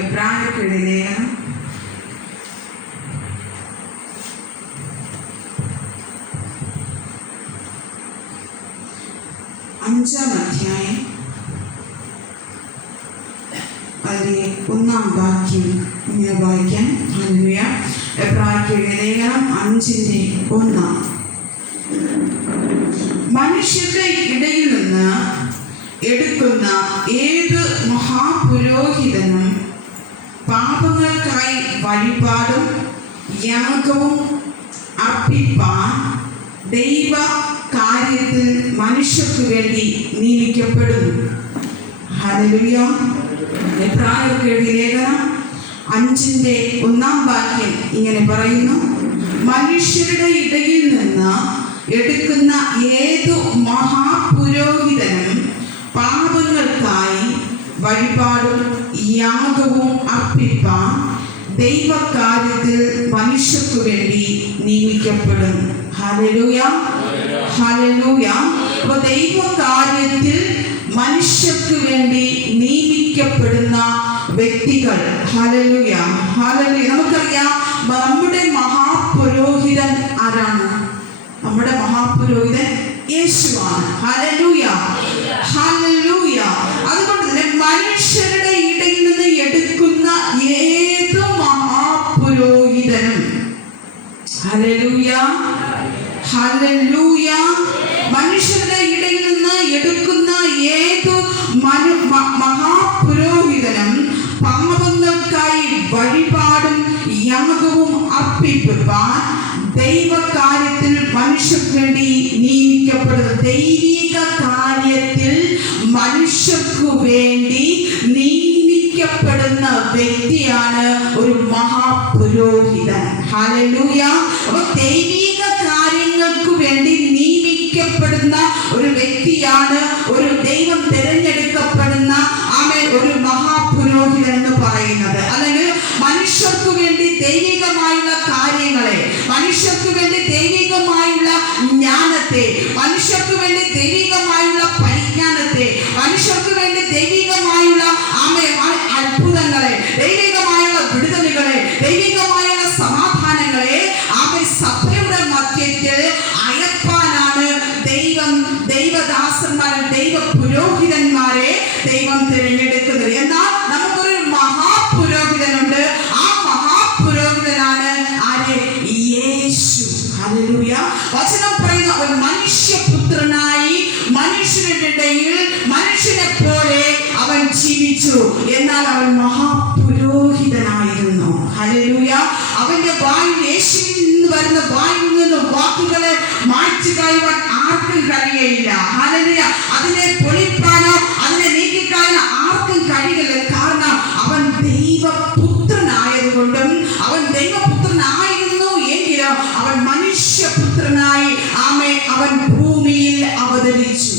എബ്രായർക്കെഴുതിയ ലേഖനം 5-ാം അധ്യായം അതിലെ 1-ാം വാക്യം ഇങ്ങനെ വായിക്കാം. ഹല്ലേലൂയ. എബ്രായർക്കെഴുതിയ ലേഖനം 5:1. മനുഷ്യരുടെ ഇടയിൽ നിന്ന് എടുക്കുന്ന ഏത് മഹാപുരോഹിതനും പാപങ്ങൾക്കായി വഴിപാടും യാഗവും അർപ്പിപ്പാൻ ദൈവ കാര്യത്തിൽ മനുഷ്യർക്ക് വേണ്ടി നിയമിക്കപ്പെടുന്നു. ഹല്ലേലൂയ. എബ്രായർക്കെഴുതിയ ലേഖനം 5:1 വാക്യം ഇങ്ങനെ പറയുന്നു: മനുഷ്യരുടെ ഇടയിൽ നിന്ന് എടുക്കുന്ന ഏതു മഹാപുരോഹിതനും പാപങ്ങൾക്കായി വഴിപാടും യാഗവും അർപ്പിപ്പാൻ ദൈവകാര്യത്തിൽ മനുഷ്യർക്ക് വേണ്ടി നിയമിക്കപ്പെടും. Hallelujah, hallelujah. അപ്പോൾ ദൈവകാര്യത്തിൽ മനുഷ്യർക്ക് വേണ്ടി നിയമിക്കപ്പെടുന്ന വ്യക്തികൾ. Hallelujah, hallelujah. നമുക്കറിയാം നമ്മുടെ മഹാപുരോഹിതൻ ആരാണ്? നമ്മുടെ മഹാപുരോഹിതൻ യേശുവാണ്. Hallelujah, hallelujah. അതുകൊണ്ട് തന്നെ മനുഷ്യരുടെ ഇടയിൽ നിന്ന് എടുക്കുന്ന ഏത് മഹാപുരോഹിതനും, ഹല്ലേലൂയ, ഹല്ലേലൂയ, മനുഷ്യരുടെ ഇടയിൽ നിന്ന് എടുക്കുന്ന ഏത് മഹാപുരോഹിതനും പാപങ്ങൾക്കായി വഴിപാടും യാഗവും അർപ്പിപ്പാൻ ദൈവകാര്യത്തിൽ മനുഷ്യർക്ക് വേണ്ടി നിയമിക്കപ്പെടുന്നു. ദൈവിക കാര്യത്തിൽ മനുഷ്യർക്ക് വേണ്ടി നിയമിക്കപ്പെടുന്ന വ്യക്തിയാണ് ഒരു മഹാപുരോഹിതൻ. ഹല്ലേലൂയ. അപ്പോൾ ദൈവിക കാര്യങ്ങൾക്ക് വേണ്ടി നിയമിക്കപ്പെടുന്ന ഒരു വ്യക്തിയാണ് ഒരു ദൈവം തിരഞ്ഞെടുക്കപ്പെടുന്ന ഒരു മഹാപുരോഹിതൻ എന്ന് പറയുന്നത്. അല്ലെങ്കിൽ മനുഷ്യർക്ക് വേണ്ടി ദൈവികമായുള്ള കാര്യങ്ങളെ, മനുഷ്യർക്ക് വേണ്ടി ദൈവികമായുള്ള ജ്ഞാനത്തെ, മനുഷ്യർക്ക് വേണ്ടി ദൈവികമായുള്ള പരിജ്ഞാനത്തെ, മനുഷ്യർക്ക് വേണ്ടി ദൈവികമായുള്ള അത്ഭുതങ്ങളെ, ദൈവികമായുള്ള വിടുതലുകളെ, ദൈവികമായുള്ള സമാധാനങ്ങളെ സഭയുടെ മധ്യത്തിൽ അയപ്പാനാണ് ദൈവദാസന്മാരെ, ദൈവ പുരോഹിതന്മാരെ ദൈവം തിരഞ്ഞെടുക്കുന്നത്. എന്നാൽ നമുക്കൊരു മഹാപുരോഹിതനുണ്ട്. ആ മഹാപുരോഹിതനാണ് ആര്? യേശു. ഹല്ലേലൂയ. വചനം പറയുന്ന ഒരു മനുഷ്യപുത്രനായി മനുഷ്യരുടെ ഇടയിൽ മനുഷ്യനെ പോലെ അവൻ ജീവിച്ചു. എന്നാൽ അവൻ മഹാപുരോഹിതനായിരുന്നു. ഹല്ലേലൂയ. അവന്റെ വായിൽ, യേശുവിൽ നിന്ന് വരുന്ന വായിൽ നിന്ന് വാക്കുകളെ മായ്ച്ചു കളയുവാൻ ആർക്കും കഴിയയില്ല. ഹല്ലേലൂയ. അതിനെ പൊളിപ്പാനോ അതിനെ നീക്കിക്കളയാനോ ആർക്കും കഴിയില്ല. കാരണം അവൻ ദൈവപുത്രനായതുകൊണ്ടും, അവൻ ദൈവപുത്രനായിരുന്നു എങ്കിലും അവൻ മനുഷ്യപുത്രനായി അവൻ ഭൂമിയിൽ അവതരിച്ചു.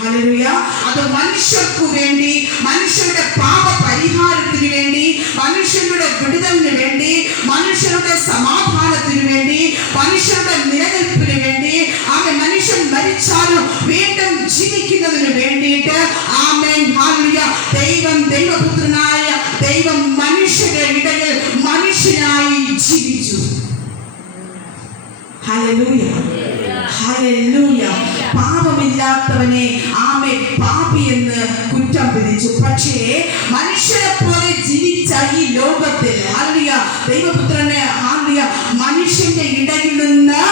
ഹല്ലേലൂയ. അത് മനുഷ്യർക്ക് വേണ്ടി, മനുഷ്യരുടെ പാപ പരിഹാരത്തിന് വേണ്ടി, മനുഷ്യരുടെ വിടുതലിന് വേണ്ടി, മനുഷ്യരുടെ സമാധാനത്തിന് വേണ്ടി, മനുഷ്യരുടെ നിലനിൽപ്പിന് വേണ്ടി, മനുഷ്യൻ മരിച്ചാലും വീണ്ടും ജീവിക്കുന്നതിന് വേണ്ടിയിട്ട് ഹല്ലേലൂയ, ദൈവപുത്രനായ ദൈവം മനുഷ്യരുടെ ഇടയിൽ മനുഷ്യനായി ജീവിച്ചു. Hallelujah, hallelujah. പാപമില്ലാത്തവനെ പാപി എന്ന് കുറ്റം വിധിച്ചു. പക്ഷേ മനുഷ്യരെ പോലെ ജീവിച്ച ഈ ലോകത്തിൽ ദൈവപുത്രനെ മനുഷ്യന്റെ ഇടയിൽ നിന്ന്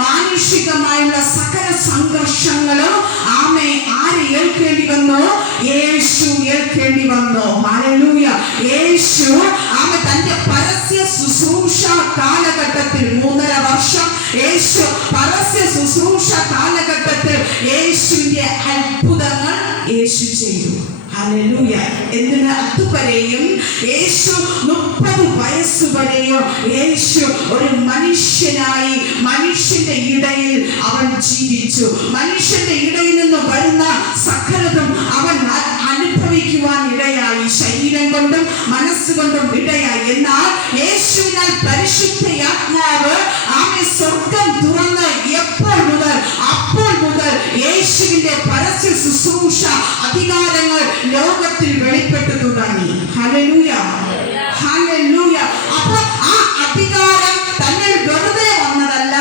മാനുഷികമായുള്ള സകല സംഘർഷങ്ങളും ആരെ ഏൽക്കേണ്ടി വന്നു? യേശു ഏൽക്കേണ്ടി വന്നു. ഹല്ലേലൂയ. യേശു തന്റെ പരസ്യ ശുശ്രൂഷ കാലഘട്ടത്തിൽ 3.5 വർഷം യേശു പരസ്യ ശുശ്രൂഷ കാലഘട്ടത്തിൽ യേശുവിന്റെ അത്ഭുതങ്ങൾ യേശു ചെയ്തു. ഹല്ലേലൂയ. എന്തിന്? അതുവരെയും യേശു 30 വയസ്സുവരെയും യേശു ഒരു മനുഷ്യനായി മനുഷ്യന്റെ ഇടയിൽ അവൻ ജീവിച്ചു. മനുഷ്യന്റെ ഇടയിൽ നിന്ന് വരുന്ന സകലതും അവൻ അനുഭവിക്കുവാൻ ഇടയായി. ശരീരം കൊണ്ടും മനസ്സുകൊണ്ടും ഇടയായി. എന്നാൽ യേശുവിനാൽ പരിശുദ്ധാത്മാവ് സ്വർഗം തുറന്ന് അപ്പോൾ മുതൽ യേശുവിന്റെ പരസ്യ ശുശ്രൂഷ അധികാരങ്ങൾ ലോകത്തിൽ വെളിപ്പെട്ടു തുടങ്ങി. Hallelujah, hallelujah. അപ്പോൾ ആ അധികാരം തന്നിൽ വെറുതെ വന്നതല്ല,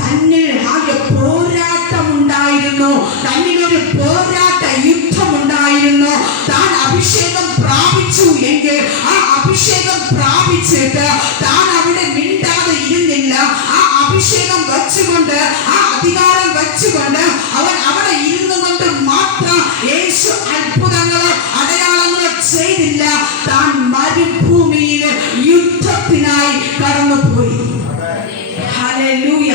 തന്നിൽ ആകെ പോരാട്ടമുണ്ടായിരുന്നു, തന്നിലൊരു പോരാട്ട യുദ്ധമുണ്ടായിരുന്നു. താൻ അഭിഷേകം പ്രാപിച്ചു എങ്കിൽ ആ അഭിഷേകം പ്രാപിച്ചിട്ട് താൻ അവിടെ മിണ്ടാതെ ഇരുന്നില്ല. ആ അഭിഷേകം വെച്ചുകൊണ്ട്, ആ അധികാരം വെച്ചുകൊണ്ട് അവൻ അവിടെ ഇരുന്നു കൊണ്ട് മാത്രം യേശു അത്ഭുതങ്ങളോ അടയാളങ്ങളോ ചെയ്തില്ല. താൻ മരുഭൂമിയിൽ യുദ്ധത്തിനായി കടന്നുപോയി. Hallelujah,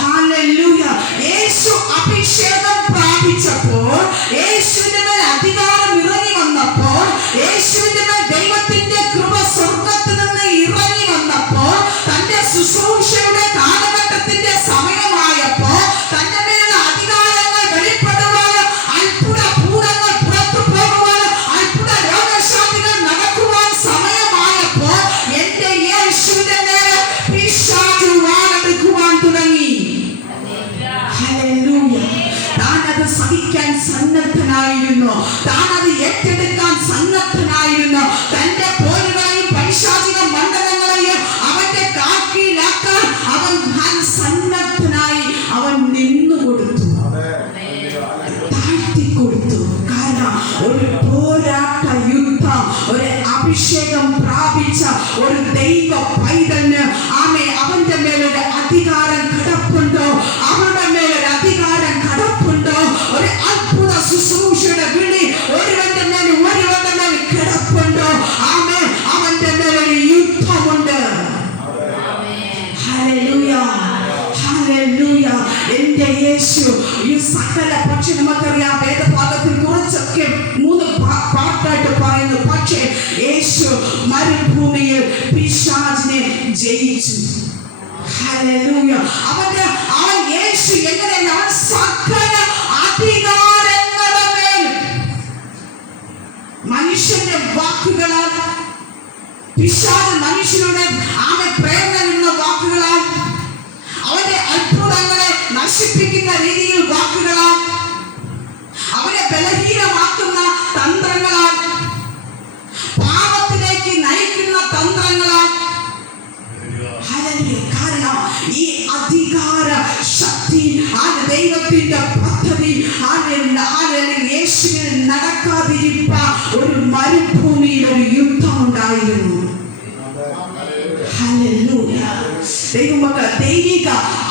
hallelujah. യേശു അഭിഷേകം പ്രാപിച്ചപ്പോൾ, യേശുവിന്റെ മേൽ അധികാരം ഇറങ്ങി വന്നപ്പോൾ, യേശുവിന്റെ മേൽ ദൈവത്തിന്റെ കൃപ സ്വർഗ്ഗത്തിൽ നിന്ന് ഇറങ്ങി വന്നപ്പോൾ, തന്റെ ശുശ്രൂഷയുടെ കാലഘട്ടത്തിന്റെ സമയമായപ്പോൾ, തന്റെ മേലുള്ള അധികാരങ്ങൾ വെളിപ്പെടുവാൻ, അത്ഭുത ഭൂതങ്ങൾ പുറത്തു പോകുവാൻ, അത്ഭുത രോഗശാന്തികൾ നടക്കുവാൻ സമയമായപ്പോൾ, എന്റെ യേശുവിന്റെ മേൽ പിശാച് വാളെടുക്കുവാൻ തുടങ്ങി. ഹല്ലേലൂയ. താനത് സഹിക്കാൻ സന്നദ്ധനായിരുന്നു, താനത് ഏറ്റെടുക്കാൻ സന്നദ്ധനായിരുന്നു. തന്റെ പോരുകളെയും പൈശാചിക മണ്ഡലങ്ങളെയും അവന്റെ കാക്കിലാക്കാൻ അവൻ സന്നദ്ധനായി. അവൻ നിന്നുകൊടുത്തു, താഴ്ത്തിക്കൊടുത്തു. കാരണം ഒരു പോരാട്ട യുദ്ധം, ഒരു അഭിഷേകം പ്രാപിച്ച ഒരു ദൈവ പൈതലിന് അവന്റെ മേലൊരു അധികാരം കിടപ്പുണ്ടോ, അവരുടെ മേലൊരു അധികാരം കിടപ്പുണ്ടോ? ഒരു അത്ഭുത ശുശ്രൂഷയുടെ വിളി ഒരുവന്റെ മേൽ കിടപ്പുണ്ടോ? അവന്റെ മേലൊരു യുദ്ധമുണ്ട്. Hallelujah, hallelujah. എന്റെ യേശു ഈ സകല പക്ഷെ നമുക്കറിയാം, വേദഭാഗത്തിൽ കുറച്ചൊക്കെ 3 പാർട്ടായിട്ട് പറയുന്നു. പക്ഷേ യേശു മരുഭൂമിയിൽ പിശാചിനെ ജയിച്ചു. ഹല്ലേലൂയ. അവൻ യേശു എങ്ങനെയാണ്? അവൻ സകല അധികാരങ്ങളുടെ മേൽ മനുഷ്യന്റെ വാക്കുകളാൽ, പിശാച് മനുഷ്യരുടെ പ്രേരണയുള്ള വാക്കുകളാൽ, അവന്റെ അത്ഭുതങ്ങളെ നശിപ്പിക്കുന്ന രീതിയിൽ വാക്കുകളാൽ, അവരെ ബലഹീനമാക്കുന്ന തന്ത്രങ്ങളാൽ, പാപത്തിലേക്ക് നയിക്കുന്ന തന്ത്രങ്ങളാൽ. കാരണം ഈ അധികാര ശക്തി ദൈവത്തിന്റെ പദ്ധതി യേശുവിൽ നടക്കാതിരിക്കാൻ ഒരു മരുഭൂമിയിൽ ഒരു യുദ്ധം ഉണ്ടായിരുന്നു. ഹല്ലേലൂയ. ദൈവിക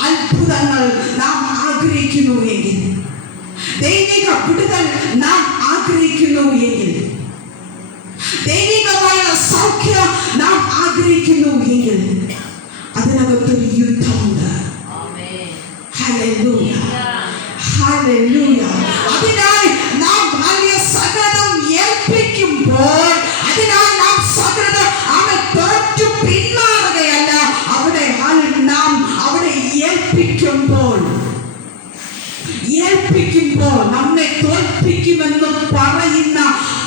അത്ഭുതങ്ങൾ നാം ആഗ്രഹിക്കുന്നു എങ്കിൽ, ദൈവിക വിടുതൽ നാം ആഗ്രഹിക്കുന്നു എങ്കിൽ, ദൈവികമായ സൗഖ്യം നാം ആഗ്രഹിക്കുന്നു എങ്കിൽ, അതിനകത്തൊരു യുദ്ധമുണ്ട്. Hallelujah, hallelujah. അതിനായി നാം സകലം ഏൽപ്പിക്കുമ്പോൾ, അതിനായി നാം സകലം തോറ്റു പിന്മാറുകയല്ല, നാം അവിടെ ഏൽപ്പിക്കുമ്പോൾ നമ്മെ തോൽപ്പിക്കുമെന്ന് പറയുന്ന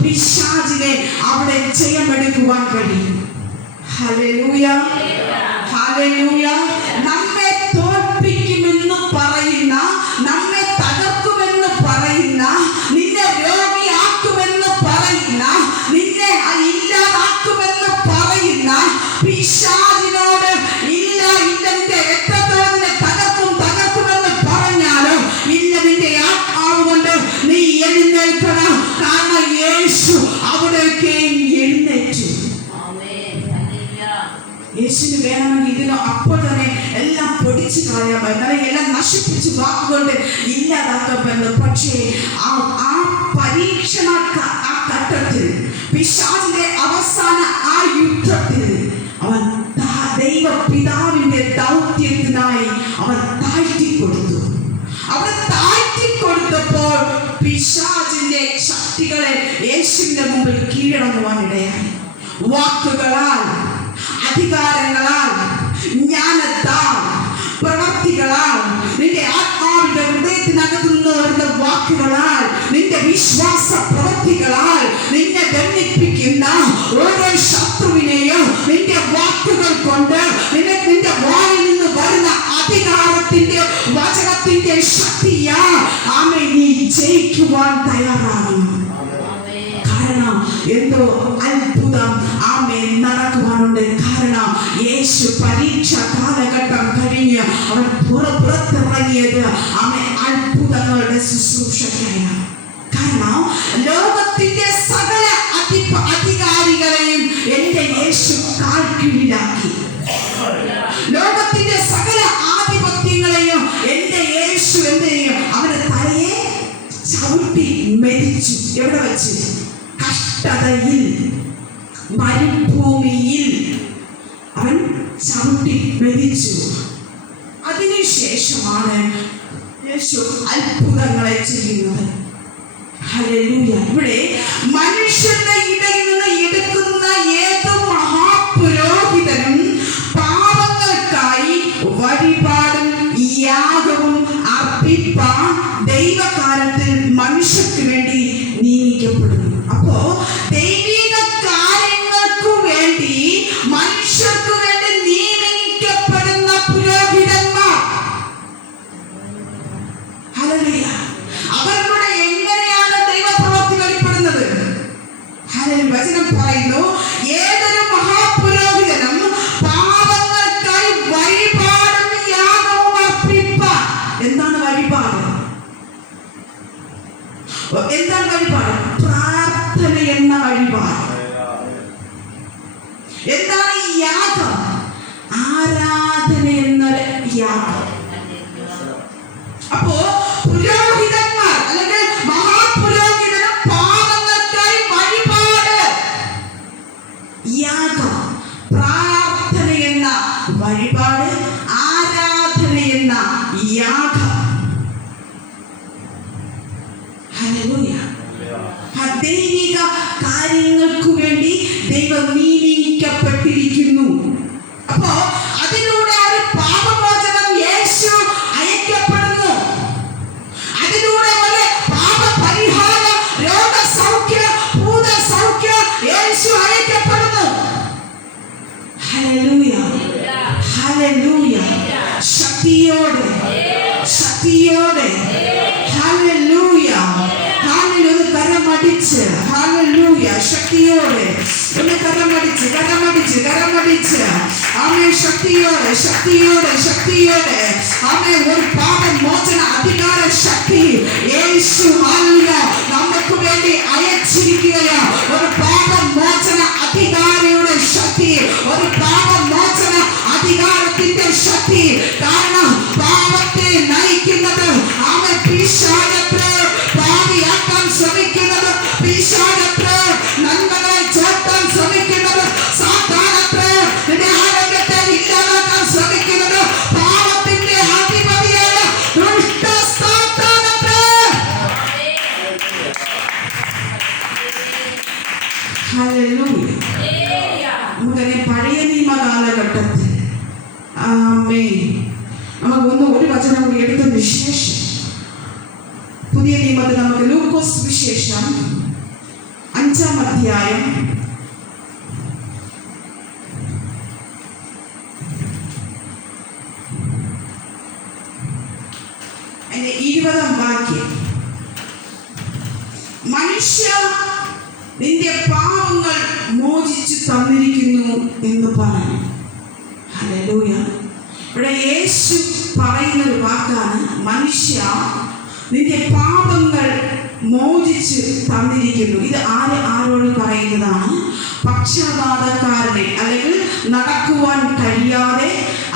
പിശാചിനെ അവിടെ ജയമെടുക്കുവാൻ കഴിയും. Hallelujah, hallelujah. നമ്മെ തോൽപ്പിക്കുമെന്ന് പറയുന്ന, നമ്മെ തകർക്കുമെന്ന് പറയുന്ന, നിന്നെ രോഗിയാക്കുമെന്ന് പറയുന്ന, നിന്നെ ഇല്ലാതാക്കുമെന്ന് പറയുന്ന പിശാചിനോട് ഇല്ല നിന്റെ രക്തത്തോടെ തകർക്കുമെന്ന് പറഞ്ഞാലും ഇല്ല, നിന്റെ ആത്മാവ് കൊണ്ട് നീ എഴുന്നേൽക്കണം. കാരണം യേശു അവിടേക്ക് എഴുന്നേറ്റു. യേശുവിന് വേണമെങ്കിൽ ഇതിനോ അപ്പോൾ തന്നെ എല്ലാം പൊടിച്ചു കളയാൻ, എല്ലാം നശിപ്പിച്ച് വാക്കുകൊണ്ട് ഇല്ലാതാക്കാമെന്ന്. പക്ഷേ ആ പരീക്ഷണ ഘട്ടത്തിൽ, പിശാചിന്റെ അവസാന ആ യുദ്ധത്തിൽ അവൻ ദൈവപിതാവിന്റെ ദൗത്യത്തിനായി അവൻ താഴ്ത്തിക്കൊടുത്തു. അവൻ താഴ്ത്തിക്കൊടുത്തപ്പോൾ പിശാചിന്റെ ശക്തികളെ യേശുവിന്റെ മുമ്പിൽ കീഴടങ്ങുവാൻ ഇടയായി. വാക്കുകളാൽ, അധികാരങ്ങളാൽ, ജ്ഞാനത്താൽ, പ്രവർത്തികളാൽ, നിന്റെ ആത്മാവിന്റെ ഹൃദയത്തിനകത്തു നിന്ന് വരുന്ന വാക്കുകളാൽ, നിന്റെ വിശ്വാസ പ്രവൃത്തികളാൽ നിന്നെ ദണ്ഡിപ്പിക്കുന്ന ഓരോ ശത്രുവിനെയും നിന്റെ വാക്കുകൾ കൊണ്ട്, നിന്റെ വായിൽ നിന്ന് വരുന്ന അധികാരത്തിന്റെ വചനത്തിന്റെ ശക്തിയാ നീ ചെയ്യുവാൻ തയ്യാറാകണം. കാരണം എന്തോ അത്ഭുതം ആമേൻ നടക്കുവാനുണ്ട്. കാരണം യേശു പരീക്ഷ കാലഘട്ടം കഴിഞ്ഞ് അവൻ പുറത്തിറങ്ങിയത് ആമേൻ അത്ഭുതങ്ങളുടെ ശുശ്രൂഷയ്ക്കായാണ്. കാരണം ലോകത്തിന്റെ സകല അധികാരികളെയും എന്റെ യേശു കാൽക്കീഴിലാക്കി. ലോകത്തിന്റെ സകല ആധിപത്യങ്ങളെയും എന്റെ യേശു എന്ത് ചെയ്യും? അവന്റെ തലയെ ചവിട്ടി മെതിച്ചു. എവിടെ വെച്ച്? കഷ്ടതയിൽ, മരുഭൂമിയിൽ അവൻ ചവിട്ടി മെതിച്ചു. അതിനുശേഷമാണ് യേശു അത്ഭുതങ്ങളെ ചെയ്യുന്നത്. ഹല്ലേലൂയ. ഇവിടെ മനുഷ്യരുടെ ഇടയിൽ നിന്ന് എടുക്കുന്ന ഏത് മഹാപുരോഹിതനും പാപങ്ങൾക്കായി വഴിപാടും യാഗവും അർപ്പിപ്പാൻ ദൈവകാലത്തിൽ മനുഷ്യർക്ക് വേണ്ടി നിയമിക്കപ്പെടുന്നു. അപ്പോ ദൈവിക കാര്യങ്ങൾക്ക് വേണ്ടി മനുഷ്യർക്ക് വേണ്ടി നിയമിക്കപ്പെടുന്ന പുരോഹിതന്മാർ, ഹല്ലേലൂയ, അവരുടെ എങ്ങനെയാണ് ദൈവപ്രവൃത്തി വെളിപ്പെടുന്നത്? ഹല്ലേലൂയ. വചനം പറയുന്നു, ഏതൊരു മഹാപുരോഹിതനും പാപങ്ങൾക്കായി വഴിപാടും യാഗവും അർപ്പിപ്പാൻ. എന്താണ് വഴിപാട്? എന്താണ് വഴിപാട്? പ്രാർത്ഥന എന്ന വഴിപാട്. എന്താണ് ഈ യാഗം? ആരാധന എന്നൊരു യാഗം. അപ്പോ പുരോഹിതന്മാർ അല്ലെങ്കിൽ മഹാപുരോഹിതനും പാപങ്ങൾക്കായി വഴിപാട്, യാഗം, പ്രാർത്ഥന എന്ന വഴിപാട്, ആരാധന എന്ന യാഗം. ഹല്ലേലൂയ. ദൈവിക കാര്യങ്ങൾക്ക് വേണ്ടി ദൈവം നിയമിക്കപ്പെട്ടിരിക്കുന്നു. അപ്പോ അതിലൂടെ ഒരു പാപമോചനം യേശു അയക്കപ്പെടുന്നു. അതിലൂടെ ഒരു പാപപരിഹാര, രോഗസൗഖ്യ, ഭൂതസൗഖ്യ യേശു അയക്കപ്പെടുന്നു. ഹല്ലേലൂയ. ഹല്ലേലൂയ. ശക്തിയോടെ, ശക്തിയോടെ. ഹല്ലേലൂയ. ഹല്ലേലൂയ. കരമടിച്ച്, ഹല്ലേലൂയ, ശക്തിയോടെ ഒന്ന് കരമടിച്ച്, കരമടിച്ച്, കരമടിച്ച്. ആമേൻ. ശക്തിയോടെ, ശക്തിയോടെ, ശക്തിയോടെ. ആമേൻ. ഒരു പാപമോചന അധികാര ശക്തി യേശു ഹല്ലേലൂയ നമുക്ക് വേണ്ടി അയച്ചിരിക്കുകയാണ്. ഒരു പാപമോചന അധികാരിയുടെ ശക്തി, ഒരു പാപമോചന അധികാരത്തിന്റെ ശക്തി. കാരണം പാപത്തെ നയിക്കുന്നത് ആമേൻ പിശാചത്രേ, പാപിയാക്കാൻ ശ്രമിക്കുന്നത് പിശാചത്രേ, നന്മകളെ ചോർത്താൻ ശ്രമിക്കുന്നത് സാത്താനത്രേ, നിന്റെ ആരോഗ്യത്തെ ഇല്ലാതാക്കാൻ ശ്രമിക്കുന്നത് പാപത്തിന്റെ അധിപതിയായ ദുഷ്ട സാത്താനത്രേ. ഹല്ലേലൂയ. നമുക്കറിയാം പഴയ നിയമ കാലഘട്ടത്തിൽ നമുക്ക് ഒരു വചനം കൂടി എടുത്തതിന് ശേഷം പുതിയ നിയമത്തിൽ നമുക്ക് ലൂക്കോസ് വിശേഷം 5-ാം അധ്യായം 20-ാം വാക്യം. മനുഷ്യ, നിന്റെ പാപങ്ങൾ മോചിച്ചു തന്നിരിക്കുന്നു എന്ന് പറഞ്ഞു. ഹല്ലേലൂയ. ഇവിടെ യേശു പറയുന്ന ഒരു വാക്കാണ്, മനുഷ്യ, നിന്റെ പാപങ്ങൾ മോചിച്ച് തന്നിരിക്കുന്നു. ഇത് ആരോട് പറയുന്നതാണ്? പക്ഷപാതക്കാരനെ, അല്ലെങ്കിൽ നടക്കുവാൻ കഴിയാതെ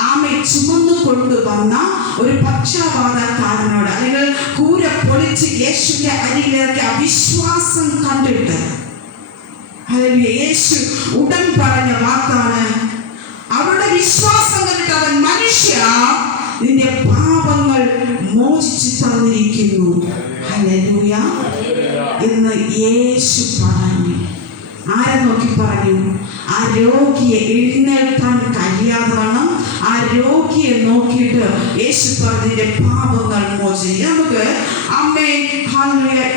ആമെ ചുമന്നു കൊണ്ടുവന്ന ഒരു പക്ഷപാതക്കാരനോട്, അല്ലെങ്കിൽ കൂര പൊളിച്ച് യേശുവിന്റെ അരികിലേക്ക് അവിശ്വാസം കണ്ടിട്ട് യേശു ഉടൻ പറഞ്ഞ വാക്കാണ്, അവരുടെ വിശ്വാസം കണ്ടിട്ട് അവൻ, മനുഷ്യ, നിന്റെ പാപങ്ങൾ മോചിച്ചു തന്നിരിക്കുന്നു. ഹല്ലേലൂയ എന്ന് യേശു പറഞ്ഞു. ആരെ നോക്കി പറഞ്ഞു? ആ രോഗിയെ എഴുന്നേൽക്കാൻ കഴിയാതെ വണ്ണം ആ രോഗിയെ നോക്കിയിട്ട് യേശു പറഞ്ഞതിന്റെ പാപങ്ങൾ മോചിച്ചു. നമുക്ക് അമ്മേ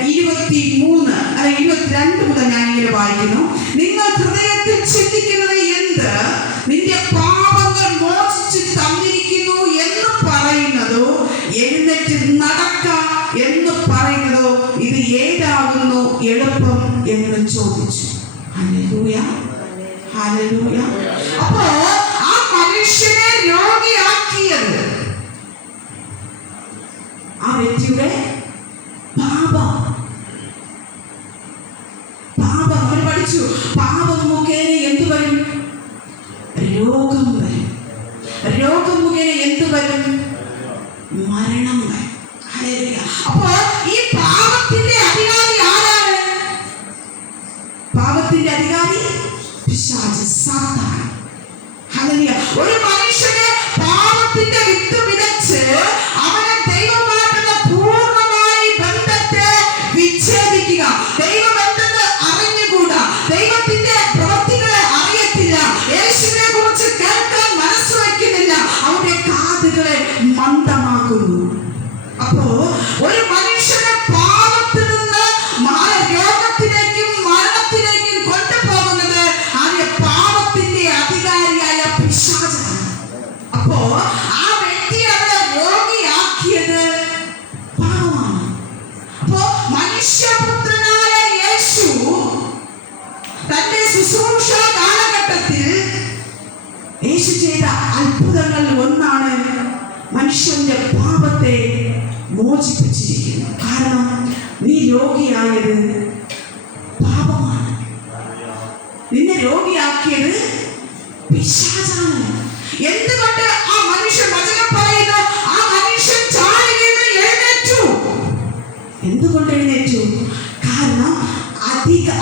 23 അല്ല 22 മുതൽ ഞാൻ ഇങ്ങനെ വായിക്കുന്നു. നിങ്ങൾ ഹൃദയത്തിൽ ചിന്തിക്കുന്നത് എന്ത്? നിന്റെ പാപങ്ങൾ മോചിച്ചു തന്നിരിക്കുന്നു എന്ന് പറയുന്നതോ എഴുന്നേറ്റ് നടക്ക എന്ന് പറയുന്നതോ ഇത് എളുപ്പം എന്ന് ചോദിച്ചു. Hallelujah, hallelujah. അപ്പോ ആ മനുഷ്യനെ രോഗിയാക്കിയത് ആ വ്യക്തിയുടെ പാപം. അവർ പഠിച്ചു, പാപം മുഖേന എന്തു വരും? രോഗം വരും. രോഗം മുഖേന എന്തു വരും? മരണം വരും. ഹല്ലേലൂയ. അപ്പോ ഈ പാപത്തിന്റെ അധികാരി ആരാണ്? പാപത്തിന്റെ അധികാരി പിശാച്, സാത്താൻ. ഹല്ലേലൂയ. ഒരു മനുഷ്യനെ പാപത്തിന്റെ വിത്ത് വിതച്ച് അവനെ ദൈവമായിട്ടുള്ള പൂർണ്ണമായി ബന്ധത്തെ വിച്ഛേദിക്കുക. ദൈവബന്ധത്തെ അറിഞ്ഞുകൂടാ, ദൈവത്തിന്റെ പ്രവൃത്തികളെ അറിയത്തില്ല, യേശുവിനെ കുറിച്ച് കേൾക്കാൻ മനസ്സ് വയ്ക്കുന്നില്ല, അവന്റെ കാതുകളെ മന്ദമാക്കുന്നു. അപ്പോ ഒരു മനുഷ്യനെ പാപത്തിൽ നിന്ന് രോഗത്തിലേക്കും മരണത്തിലേക്കും കൊണ്ടുപോകുന്നത് ആദ്യ പാപത്തിന്റെ അധികാരിയായ പിശാചാണ്. അപ്പോ ആ വ്യക്തി അവരെ രോഗിയാക്കിയത് പാപമാണ്. അപ്പോ മനുഷ്യപുത്രനായ യേശു തന്റെ ശുശ്രൂഷ കാലഘട്ടത്തിൽ യേശു ചെയ്ത അത്ഭുതങ്ങളിൽ ഒന്നാണ് മനുഷ്യന്റെ പാപത്തെ മോചിപ്പിച്ചിരിക്കുന്നു. കാരണം നീ രോഗിയായത് പാപമാണ്. നിന്നെ രോഗിയാക്കിയത് പിശാചാണ്. എന്തുകൊണ്ട് ആ മനുഷ്യൻ വചനം പറയുന്നു, ആ മനുഷ്യൻ ചാടി വീണ് എഴുന്നേറ്റു. എന്തുകൊണ്ട് എഴുന്നേറ്റു? കാരണം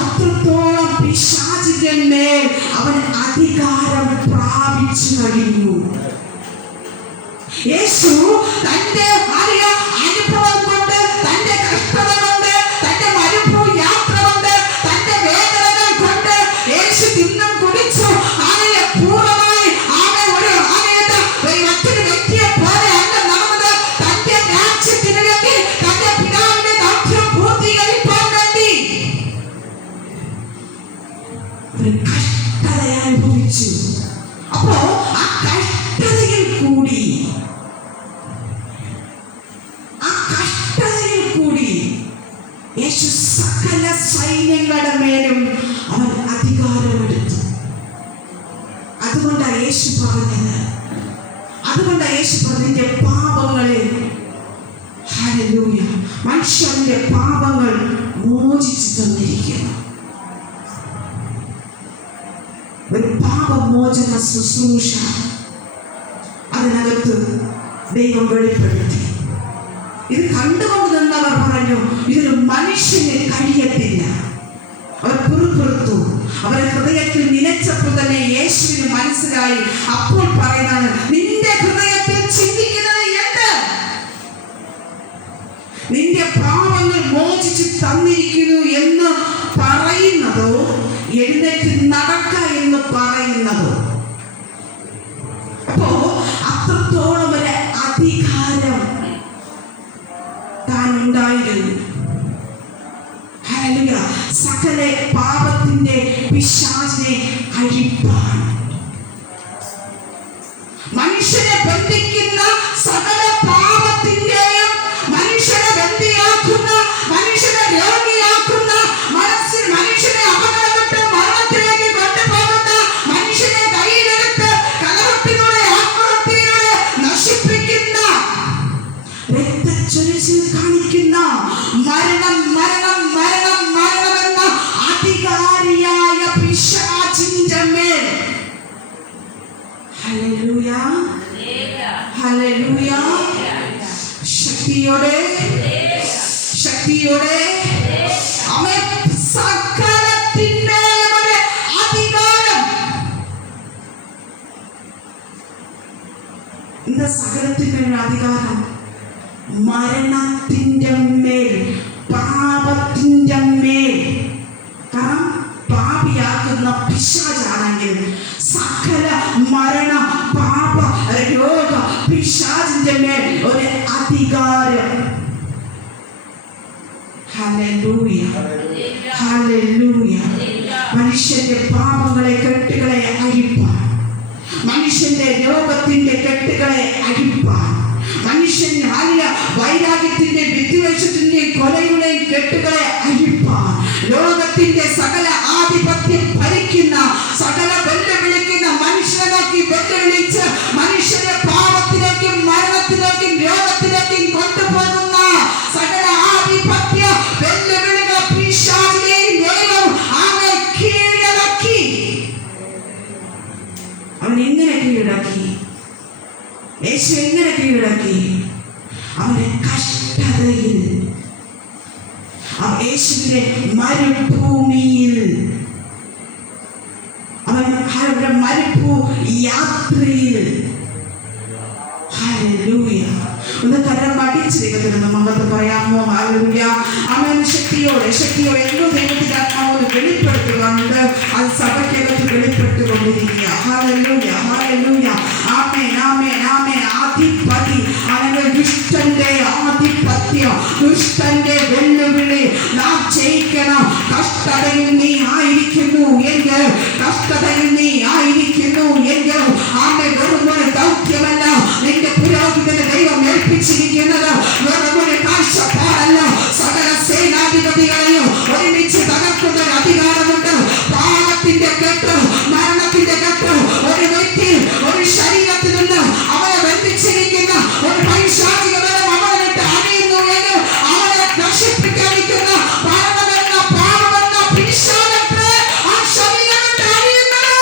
അത്രത്തോളം പിശാചിന്റെ മേൽ അവൻ അധികാരം പ്രാപിച്ചു കഴിഞ്ഞു. യേശു തന്റെ അനുഭവം കൊണ്ട്, തന്റെ കഷ്ടത കൊണ്ട്, തന്റെ മരുഭൂ യാത്ര കൊണ്ട്, തന്റെ വേദനകൾ കൊണ്ട് യേശു തിന്നും കുടിച്ചു പൂർണ്ണമായി മറ്റൊരു വ്യക്തിയെ പോലെ അല്ല നടന്നത്. തന്റെ രാജ്യത്തിന് വേണ്ടി, തന്റെ പിതാവിന്റെ ദൗത്യം പൂർത്തീകരിക്കാൻ വേണ്ടി ഒരു കഷ്ടത അനുഭവിച്ചു. അപ്പോ ആ കഷ്ടതയിൽ കൂടി യേശു സകല സൈന്യങ്ങളുടെ മേലും അവൻ അധികാരമെടുത്തു. അതുകൊണ്ടാണ് യേശു പറഞ്ഞത്, നിന്റെ പാപങ്ങളെ, ഹല്ലേലൂയ, മനുഷ്യന്റെ പാപങ്ങൾ മോചിച്ചു തന്നിരിക്കുന്നു. ഒരു പാപമോചന ശുശ്രൂഷ അതിനകത്ത് ദൈവം വെളിപ്പെടുത്തി. ഇത് കണ്ടുകൊണ്ട് നിന്നവർ പറഞ്ഞു, ഇതൊരു മനുഷ്യന് കഴിയത്തില്ല. അവർ പുറത്തു. അവരുടെ ഹൃദയത്തിൽ നിലച്ചപ്പോൾ തന്നെ യേശുവിന് മനസ്സിലായി. അപ്പോൾ പറയുന്നത്, നിന്റെ ഹൃദയത്തിൽ ചിന്തിക്കുന്നത് എന്ത്? നിന്റെ പാപങ്ങൾ മോചിച്ച് തന്നിരിക്കുന്നു എന്ന് പറയുന്നതോ എഴുന്നേറ്റ് നടക്ക എന്ന് പറയുന്നതോ? അപ്പോ അത്രത്തോളം ഒരു അധികാരം താൻ ഉണ്ടായിരുന്നു. ഹല്ലേലൂയ. സകല പാപത്തിന്റെ പിശാചിനെ അഴിപ്പാൻ, മനുഷ്യനെ ബന്ധിക്കുന്ന സകല പാപത്തിന്റെയും, മനുഷ്യനെ ബന്ധിയാക്കുന്ന, മനുഷ്യനെ രോഗിയാക്കുന്ന, മനുഷ്യനെ അപകടപ്പെട്ട് മരണത്തിലേക്ക് കൊണ്ടുപോകുന്ന, മനുഷ്യനെ കയ്യിലെടുത്ത് കലഹത്തിലൂടെ ആത്മഹത്യയിലൂടെ നശിപ്പിക്കുന്ന, രക്തച്ചൊരിച്ചിൽ കാണിക്കുന്ന, മരണം മരണം മരണം മരണമെന്ന അധികാരിയായ പിശാചിന്റെ മേൽ, ഹല്ലേലൂയ, ഹല്ലേലൂയ, ശക്തിയോടെ അവൻ സകലത്തിന്മേലും അധികാരം. இந்த സകലത്തിന്മേലും അധികാരം മരണത്തിന്റെ മേൽ, പാപത്തിന്റെ മേൽ. കാരണം പാപിയാക്കുന്ന പിശാചാണെങ്കിൽ സകല മരണ, പാപ, രോഗ, പിശാചിന്റെ മേൽ ഒരു അധികാരം. Hallelujah, hallelujah. മനുഷ്യന്റെ പാപങ്ങളെ, കെട്ടുകളെ അഴിപ്പാൻ, മനുഷ്യന്റെ രോഗത്തിന്റെ കെട്ടുകളെ അഴിപ്പാൻ, മനുഷ്യൻ വൈരാഗ്യത്തിന്റെ, വിദ്വേഷത്തിന്റെ, കൊലയുടെയും കെട്ടുകളെ അഴിപ്പാൻ, കിടക്കി. അവന്റെ കഷ്ടതയിൽ, യേശുവിന്റെ മരുഭൂമിയിൽ, അവന്റെ മരുഭൂ യാത്രയിൽ, ഹല്ലേലൂയ, ഒന്ന് കരം അടിച്ച് ദൈവത്തിന് മഹത്വം പറയാമോ? ഹല്ലേലൂയ. അവൻ ശക്തിയോടെ എന്തോ ദൈവത്തിന്റെ ആത്മാവ് വെളിപ്പെടുത്തുന്നുണ്ട്. അത് സഭയ്ക്കകത്ത് വെളിപ്പെടുത്തിക്കൊണ്ടിരിക്കുക. ഹല്ലേലൂയ, ഹല്ലേലൂയ, ആമേൻ, ആമേൻ, ആമേൻ. ആധിപത്യം, അവന്റെ ദുഷ്ടന്റെ ആധിപത്യം, ദുഷ്ടന്റെ വെല്ലുവിളി നാം ജയിക്കണം. കഷ്ടതയിൽ നീ ആയിരിക്കുന്നു എങ്കിൽ, കഷ്ടതയിൽ നീ ആയിരിക്കുന്നു എങ്കിൽ, ആമേൻ, വെറും ഒരു ദൗത്യമല്ല നിന്റെ പുരോഹിതന്റെ ദൈവം ഏൽപ്പിച്ചിരിക്കുന്നത്. വെറും ഒരു കാഴ്ചപ്പാടല്ല, സകല സേനാധിപതികളെയും ഒരുമിച്ച് തകർക്കുന്ന ഒരു അധികാരമുണ്ട്. പാപത്തിന്റെ കെട്ട്, മരണത്തിന്റെ കെട്ട് ഒരു വ്യക്തി, ഒരു ശരീരത്തിൽ നിന്ന് അവനെ ബന്ധിച്ചിരിക്കുന്ന ഒരു പൈശാചിക ബലം അവനിട്ട് അണിയുന്നു എങ്കിൽ അവനെ നശിപ്പിക്കാതിരിക്കുന്ന മരണമെന്ന പാപമെന്ന പിശാചത്തെ ആ ശരീരമിട്ട് അണിയുന്നത്.